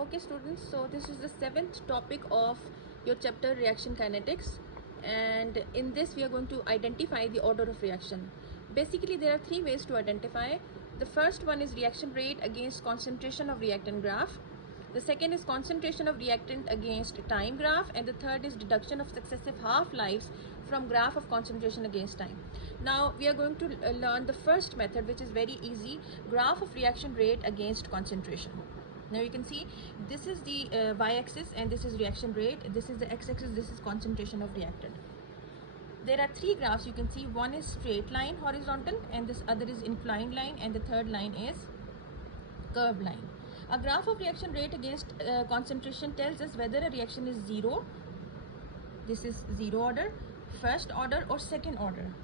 Okay students, so this is the 7th topic of your chapter reaction kinetics, and in this we are going to identify the order of reaction. Basically there are three ways to identify. The first one is reaction rate against concentration of reactant graph. The second is concentration of reactant against time graph, and the third is deduction of successive half-lives from graph of concentration against time. Now we are going to learn the first method, which is very easy, graph of reaction rate against concentration. Now you can see this is the y-axis and this is reaction rate, this is the x-axis, this is concentration of reactant. There are three graphs you can see. One is straight line horizontal, and this other is inclined line, and the third line is curved line. A graph of reaction rate against concentration tells us whether a reaction is zero, this is zero order, first order or second order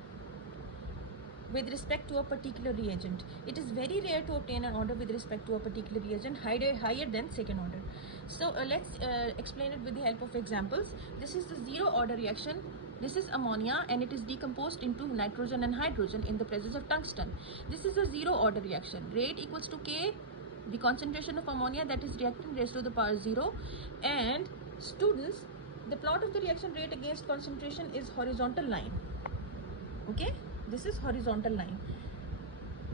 with respect to a particular reagent. It is very rare to obtain an order with respect to a particular reagent higher than second order. So let's explain it with the help of examples. This is the zero order reaction. This is ammonia and it is decomposed into nitrogen and hydrogen in the presence of tungsten. This is a zero order reaction. Rate equals to K, the concentration of ammonia, that is reactant raised to the power 0. And students, the plot of the reaction rate against concentration is horizontal line. Okay, this is horizontal line,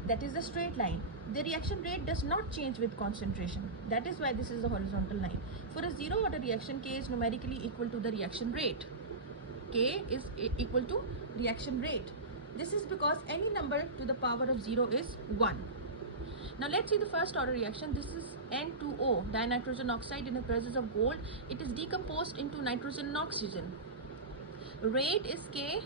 that is the straight line. The reaction rate does not change with concentration, that is why this is a horizontal line. For a zero order reaction, K is numerically equal to the reaction rate. K is equal to reaction rate. This is because any number to the power of 0 is 1. Now let's see the first order reaction. This is N2O, dinitrogen oxide, in the presence of gold. It is decomposed into nitrogen and oxygen. Rate is K,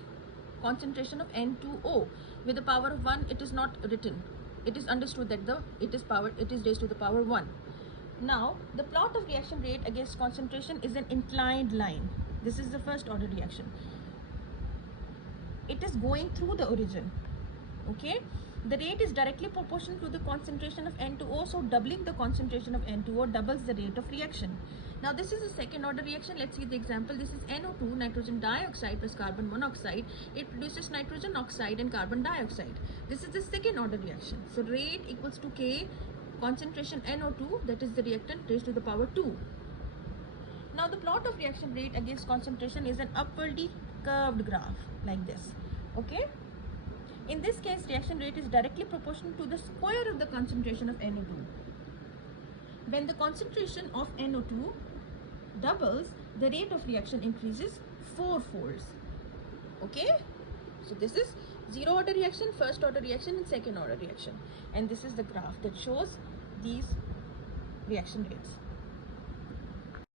concentration of N2O. With the power of 1, it is not written. It is understood that it is raised to the power 1. Now the plot of reaction rate against concentration is an inclined line. This is the first order reaction. It is going through the origin. Okay, the rate is directly proportional to the concentration of N2O, so doubling the concentration of N2O doubles the rate of reaction. Now this is a second order reaction. Let's see the example. This is NO2, nitrogen dioxide plus carbon monoxide. It produces nitrogen oxide and carbon dioxide. This is the second order reaction. So rate equals to K, concentration NO2, that is the reactant, raised to the power 2. Now the plot of reaction rate against concentration is an upwardly curved graph like this. Okay, in this case reaction rate is directly proportional to the square of the concentration of NO2. When the concentration of NO2 doubles, the rate of reaction increases 4 folds. Okay, so this is zero order reaction, first order reaction and second order reaction, and this is the graph that shows these reaction rates.